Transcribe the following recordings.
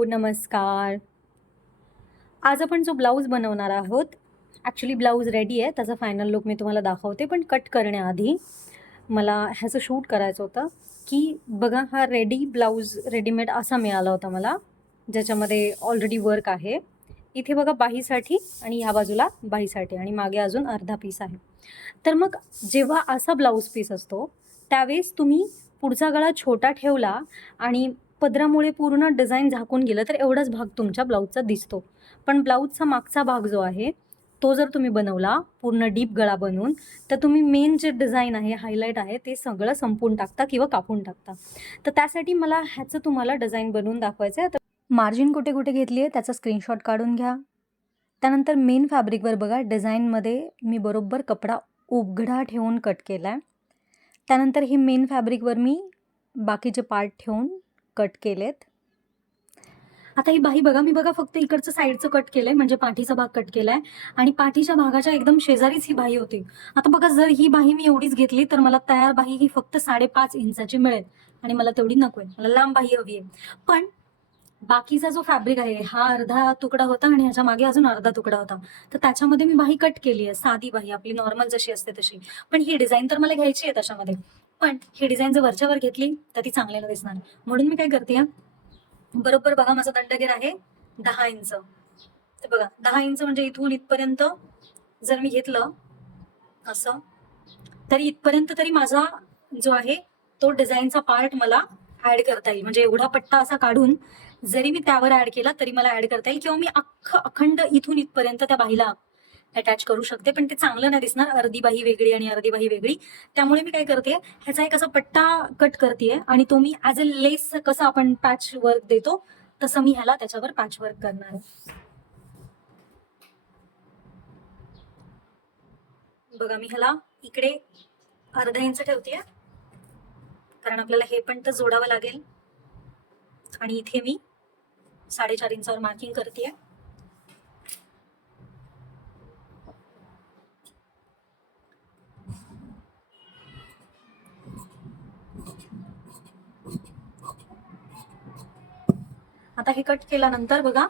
Hello, नमस्कार. आज आपण जो ब्लाऊज बनवणार आहोत, ॲक्चुअली ब्लाऊज रेडी आहे. त्याचा फायनल लूक मी तुम्हाला दाखवते. पण कट करण्याआधी मला ह्याचं शूट करायचं होतं, की बघा हा ब्लाऊज रेडीमेड असा मिळाला होता मला, ज्याच्यामध्ये ऑलरेडी वर्क आहे. इथे बघा बाहीसाठी आणि ह्या बाजूला बाहीसाठी आणि मागे अजून अर्धा पीस आहे. तर मग जेव्हा असा ब्लाऊज पीस असतो, त्यावेळेस तुम्ही पुढचा गळा छोटा ठेवला आणि पदरामुळे पूर्ण डिझाईन झाकून गेलं तर एवढाच भाग तुमच्या ब्लाऊजचा दिसतो. पण ब्लाऊजचा मागचा भाग जो आहे तो जर तुम्ही बनवला पूर्ण डीप गळा बनवून, तर तुम्ही मेन जे डिझाईन आहे, हायलाईट आहे, ते सगळं संपवून टाकता किंवा कापून टाकता. तर त्यासाठी मला ह्याचं तुम्हाला डिझाईन बनवून दाखवायचं आहे. तर मार्जिन कुठे कुठे घेतली आहे त्याचा स्क्रीनशॉट काढून घ्या. त्यानंतर मेन फॅब्रिकवर बघा डिझाईनमध्ये मी बरोबर कपडा उघडा ठेवून कट केला आहे. त्यानंतर हे मेन फॅब्रिकवर मी बाकीचे पार्ट ठेवून कट केलेत. आता ही बाही बघा, मी बघा फक्त इकडचं साईडचं कट केलंय, म्हणजे पाठीचा भाग कट केलाय आणि पाठीच्या भागाच्या एकदम शेजारीच ही बाही होती. आता बघा, जर ही बाही मी एवढीच घेतली तर मला तयार बाही ही फक्त 5.5 इंचाची मिळेल आणि मला तेवढी नकोय, मला लांब बाही हवी आहे. पण बाकीचा जो फॅब्रिक आहे हा अर्धा तुकडा होता आणि ह्याच्या मागे अजून अर्धा तुकडा होता, तर त्याच्यामध्ये मी बाही कट केली आहे, साधी बाही आपली नॉर्मल जशी असते तशी. पण ही डिझाईन तर मला घ्यायची आहे त्याच्यामध्ये, पण ही डिझाईन जर वरच्यावर घेतली तर ती चांगल्याला दिसणार. म्हणून मी काय करते, बरोबर बघा माझा दंडगेर आहे 10 इंच. तर बघा 10 इंच म्हणजे इथून इथपर्यंत जर मी घेतलं असं, तरी इथपर्यंत तरी माझा जो आहे तो डिझाईनचा पार्ट मला ऍड करता येईल. म्हणजे एवढा पट्टा असा काढून जरी मी त्यावर ऍड केला तरी मला ऍड करता येईल, किंवा मी अखंड इथून इथपर्यंत त्या बाहीला अटॅच करू शकते. पण ते चांगलं नाही दिसणार, अर्धी बाही वेगळी आणि अर्धी बाही वेगळी. त्यामुळे मी काय करते, ह्याचा एक असा पट्टा कट करते आणि तो मी ऍज अ लेस कसं आपण पॅच वर्क देतो तसं मी ह्याला त्याच्यावर पॅच वर्क करणार आहे. बघा मी ह्याला इकडे अर्धा इंच ठेवते, कारण आपल्याला हे पण तर जोडावं लागेल. आणि इथे मी 4.5 इंचावर मार्किंग करते. आता हे कट केल्यानंतर बघा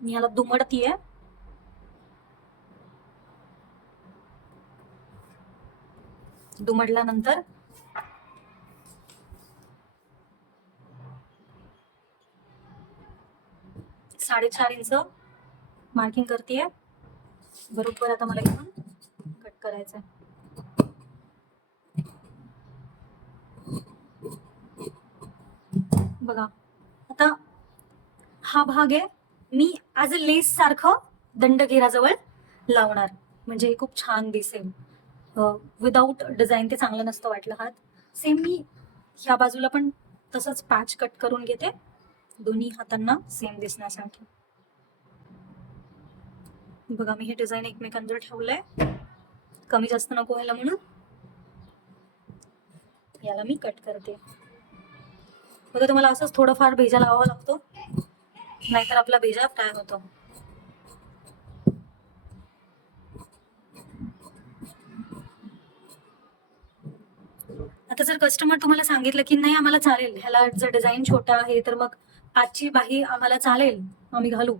मी ह्याला दुमडतीये. दुमडल्यानंतर साडेचार इंच मार्किंग करते बरोबर. आता मला इथून कट करायचंय. बघा आता हा भाग आहे, मी ऍज अ लेस सारखं दंडघेराजवळ लावणार, म्हणजे खूप छान दिसेल. विदाऊट डिझाईन ते चांगलं नसतं वाटलं हात. सेम मी ह्या बाजूला पण तसंच पॅच कट करून घेते दोन्ही हातांना सेम दिसण्यासाठी. बघा मी हे डिझाईन एकमेकांवर ठेवलंय, कमी जास्त नको व्हायला म्हणून याला मी कट करते. बघा तुम्हाला असंच थोडंफार भेजा लावावा लागतो, नाहीतर आपला भेजा फ्राय होतो. आता जर कस्टमर तुम्हाला सांगितलं की नाही आम्हाला चालेल, ह्याला जर डिझाईन छोटा आहे तर मग 5ची बाही आम्हाला चालेल, आम्ही घालू,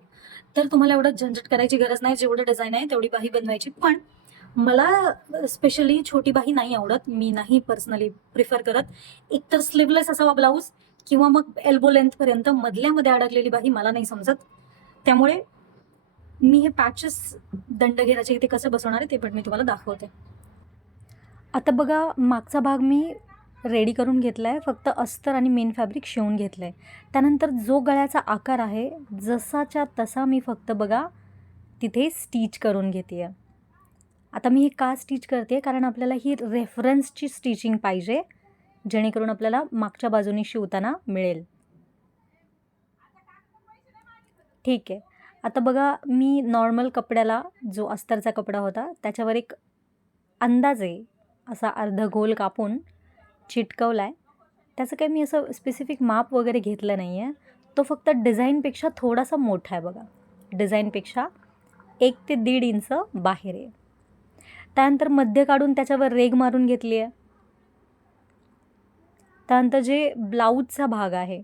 तर तुम्हाला एवढं झंझट करायची गरज नाही. जेवढं डिझाईन आहे तेवढी बाही बनवायची. पण मला स्पेशली छोटी बाही नाही आवडत, मी नाही पर्सनली प्रिफर करत. एकतर स्लीवलेस असावा ब्लाऊज किंवा मग एल्बो लेंथ पर्यंत, मधल्यामध्ये अडकलेली बाही मला नाही समजत. त्यामुळे मी हे पॅचेस दंडघेराचे इथे कसं बसवणार आहे ते पण मी तुम्हाला दाखवते. आता बघा मागचा भाग मी रेडी करून घेतला आहे, फक्त अस्तर आणि मेन फॅब्रिक शिवून घेतलं आहे. त्यानंतर जो गळ्याचा आकार आहे जसाच्या तसा मी फक्त बघा तिथे स्टिच करून घेते आहे. आता मी हे का स्टिच करते, कारण आपल्याला ही रेफरन्सची स्टिचिंग पाहिजे, जेणेकरून आपल्याला मागच्या बाजूने शिवताना मिळेल. ठीक आहे. आता बघा मी नॉर्मल कपड्याला जो अस्तरचा कपडा होता त्याच्यावर एक अंदाजे असा अर्ध गोल कापून चिटकवला आहे. त्याचं काही मी असं स्पेसिफिक माप वगैरे घेतलं नाही आहे, तो फक्त डिझाईनपेक्षा थोडासा मोठा आहे. बघा डिझाईनपेक्षा 1 ते 1.5 इंच बाहेर आहे. त्यानंतर मध्य काढून त्याच्यावर रेघ मारून घेतली आहे. त्यानंतर जे ब्लाऊजचा भाग आहे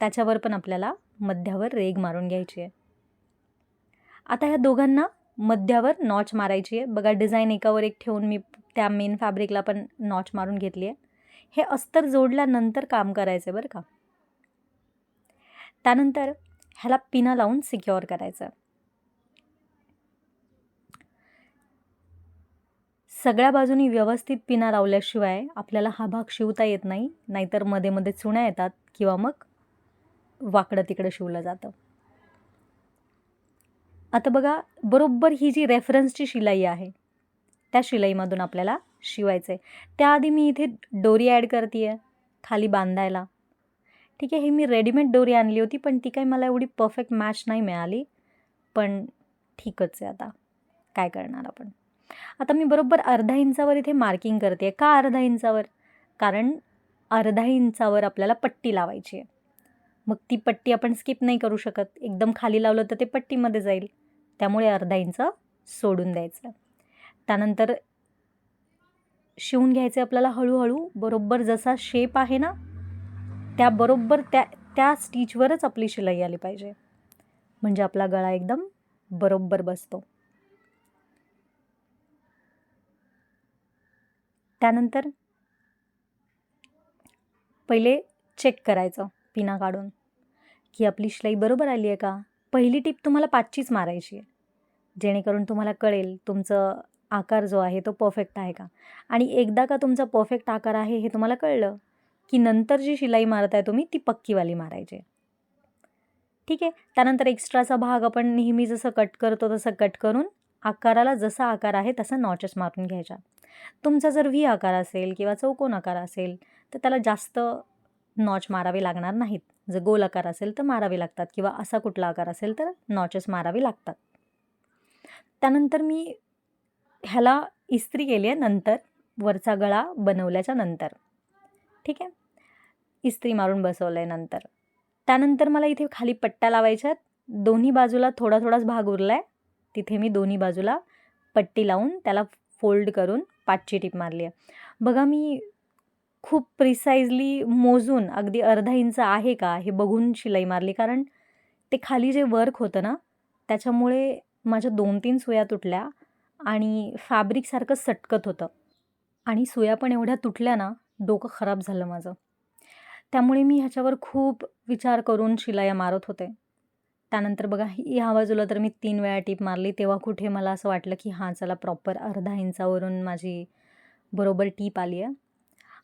त्याच्यावर पण आपल्याला मध्यावर रेघ मारून घ्यायची आहे. आता ह्या दोघांना मध्यावर नॉच मारायची आहे. बघा डिझाईन एकावर एक ठेवून मी त्या मेन फॅब्रिकला पण नॉच मारून घेतली आहे. हे अस्तर जोडल्यानंतर काम करायचं आहे बरं का. त्यानंतर ह्याला पिना लावून सिक्युअर करायचं. सगळ्या बाजूनी व्यवस्थित पिना लावल्याशिवाय आपल्याला हा भाग शिवता येत नाही, नाहीतर मध्ये मध्ये चुण्या येतात किंवा मग वाकडं तिकडं शिवलं जातं. आता बघा बरोबर ही जी रेफरन्सची शिलाई आहे त्या शिलाईमधून आपल्याला शिवायचं आहे. त्याआधी मी इथे दोरी ॲड करते आहे खाली बांधायला. ठीक आहे, ही मी रेडीमेड दोरी आणली होती पण ती काही मला एवढी परफेक्ट मॅच नाही मिळाली, पण ठीकच आहे, आता काय करणार आपण. आता मी बरोबर अर्धा इंचावर इथे मार्किंग करते. का अर्धा इंचावर? कारण अर्धा इंचावर आपल्याला पट्टी लावायची आहे. मग ती पट्टी आपण स्किप नाही करू शकत. एकदम खाली लावलं तर ते पट्टीमध्ये जाईल, त्यामुळे अर्धा इंच सोडून द्यायचं. त्यानंतर शिवून घ्यायचे आपल्याला हळूहळू. बरोबर जसा शेप आहे ना त्या बरोबर त्या स्टिचवरच आपली शिलाई आली पाहिजे, म्हणजे आपला गळा एकदम बरोबर बसतो. त्यानंतर पहिले चेक करायचं पिना काढून की आपली शिलाई बरोबर आली आहे का. पहिली टिप तुम्हाला 5चीच मारायची आहे, जेणेकरून तुम्हाला कळेल तुमचं आकार जो आहे तो परफेक्ट आहे का. आणि एकदा का तुमचा परफेक्ट आकार आहे हे तुम्हाला कळलं की नंतर जी शिलाई मारताय तुम्ही ती पक्कीवाली मारायची. ठीक आहे. त्यानंतर एक्स्ट्राचा भाग आपण नेहमी जसं कट करतो तसं कट करून आकाराला जसा आकार आहे तसा नॉचेस मारून घ्यायच्या. तुमचा जर व्ही आकार असेल किंवा चौकोन आकार असेल तर त्याला जास्त नॉच मारावे लागणार नाहीत. जर गोल आकार असेल तर मारावे लागतात किंवा असा कुठला आकार असेल तर नॉचेस मारावे लागतात. त्यानंतर मी ह्याला इस्त्री केली आहे नंतर, वरचा गळा बनवल्याच्या नंतर. ठीक आहे, इस्त्री मारून बसवलं आहे नंतर. त्यानंतर मला इथे खाली पट्ट्या लावायच्यात. दोन्ही बाजूला थोडा थोडाच भाग उरला आहे, तिथे मी दोन्ही बाजूला पट्टी लावून त्याला फोल्ड करून 5ची टीप मारली आहे. बघा मी खूप प्रिसाइजली मोजून अगदी अर्धा इंच आहे का हे बघून शिलाई मारली, कारण ते खाली जे वर्क होतं ना त्याच्यामुळे माझ्या 2-3 सुया तुटल्या आणि फॅब्रिकसारखं सटकत होतं आणि सुया पण एवढ्या तुटल्या ना डोकं खराब झालं माझं. त्यामुळे मी ह्याच्यावर खूप विचार करून शिलाया मारत होते. त्यानंतर बघा ह्या बाजूला तर मी 3 वेळा टीप मारली, तेव्हा कुठे मला असं वाटलं की हां चला प्रॉपर अर्धा इंचावरून माझी बरोबर टीप आली आहे.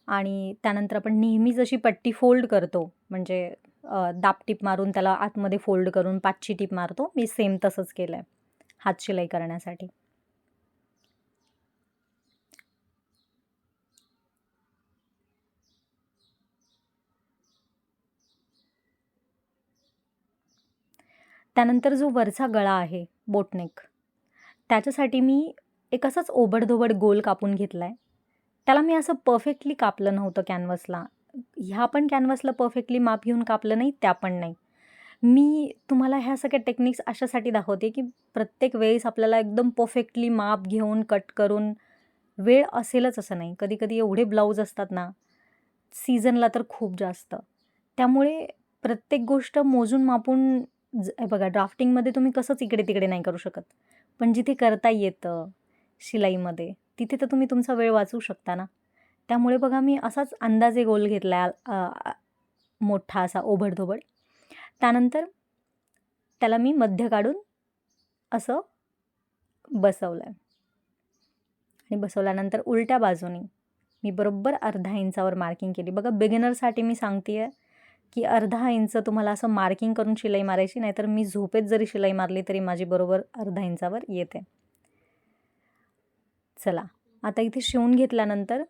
आणि त्यानंतर आपण नेहमी जशी पट्टी फोल्ड करतो, म्हणजे दाब टीप मारून त्याला आतमध्ये फोल्ड करून 5ची टीप मारतो, मी सेम तसंच केलं आहे हात शिलाई करण्यासाठी. त्यानंतर जो वरचा गळा आहे बोटनेक, त्याच्यासाठी मी एक असाच ओबडधोबड गोल कापून घेतला आहे. त्याला मी असं परफेक्टली कापलं नव्हतं कॅनव्हसला. ह्या पण कॅनव्हसला परफेक्टली माप घेऊन कापलं नाही, त्या पण नाही. मी तुम्हाला ह्या सगळ्या टेक्निक्स अशासाठी दाखवते की प्रत्येक वेळेस आपल्याला एकदम परफेक्टली माप घेऊन कट करून वेळ असेलच असं नाही. कधी कधी एवढे ब्लाऊज असतात ना सीझनला तर खूप जास्त, त्यामुळे प्रत्येक गोष्ट मोजून मापून बघा ड्राफ्टिंगमध्ये तुम्ही कसंच इकडे तिकडे नाही करू शकत, पण जिथे करता येतं शिलाईमध्ये तिथे तर तुम्ही तुमचा वेळ वाचवू शकता ना. त्यामुळे बघा मी असाच अंदाजे गोल घेतला मोठा असा ओबडधोबड. त्यानंतर त्याला मी मध्य काढून असं बसवलं आहे आणि बसवल्यानंतर उलट्या बाजूनी मी बरोबर अर्धा इंचावर मार्किंग केली. बघा बिगिनरसाठी मी सांगते आहे की अर्धा इंच तुम्हाला असं मार्किंग करून शिलाई मारायची, नाहीतर मी झोपेत जरी शिलाई मारली तरी माझी बरोबर अर्धा इंचावर येते. चला आता इथे शिवून घेतल्यानंतर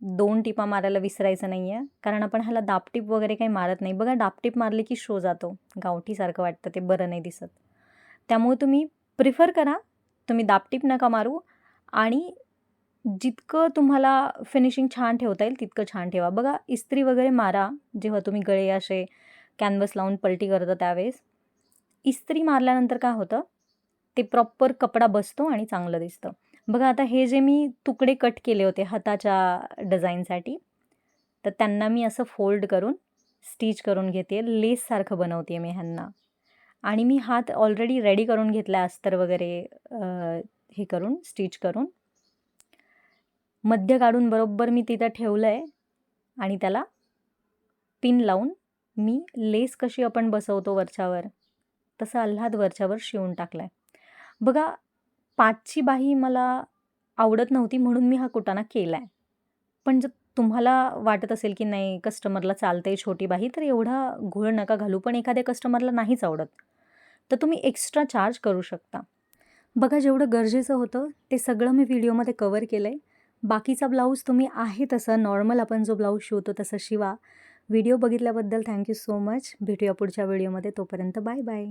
2 टिपा मारायला विसरायचं नाही आहे, कारण आपण ह्याला दाबटीप वगैरे काही मारत नाही. बघा दाबटीप मारली की शो जातो, गावठीसारखं वाटतं, ते बरं नाही दिसत. त्यामुळे तुम्ही प्रिफर करा तुम्ही दाबटीप नका मारू आणि जितकं तुम्हाला फिनिशिंग छान ठेवता येईल तितकं छान ठेवा. बघा इस्त्री वगैरे मारा जेव्हा तुम्ही गळे असे कॅनव्हस लावून पलटी करता त्यावेळेस. इस्त्री मारल्यानंतर काय होतं, ते प्रॉपर कपडा बसतो आणि चांगलं दिसतं. बघा आता हे जे मी तुकडे कट केले होते हाताच्या डिझाईनसाठी, तर त्यांना मी असं फोल्ड करून स्टिच करून घेते, लेससारखं बनवते मी ह्यांना. आणि मी हात ऑलरेडी रेडी करून घेतला अस्तर वगैरे हे करून, स्टिच करून. मध्य काढून बरोबर मी तिथं ठेवलं आहे आणि त्याला पिन लावून मी लेस कशी आपण बसवतो वरच्यावर, तसं आल्हाद वरच्यावर शिवून टाकला आहे. बघा 5ची बाही मला आवडत नव्हती म्हणून मी हा कुटाणा केला आहे. पण जर तुम्हाला वाटत असेल की नाही कस्टमरला चालते छोटी बाही, तर एवढा घोळ नका घालू. पण एखाद्या कस्टमरला नाहीच आवडत, तर तुम्ही एक्स्ट्रा चार्ज करू शकता. बघा जेवढं गरजेचं होतं ते सगळं मी व्हिडिओमध्ये कव्हर केलं आहे. बाकीचा ब्लाऊज तुम्ही आहे तसं नॉर्मल आपण जो ब्लाऊज शिवतो तसं शिवा. व्हिडिओ बघितल्याबद्दल थँक्यू सो मच. भेटूया पुढच्या व्हिडिओमध्ये. तोपर्यंत बाय बाय.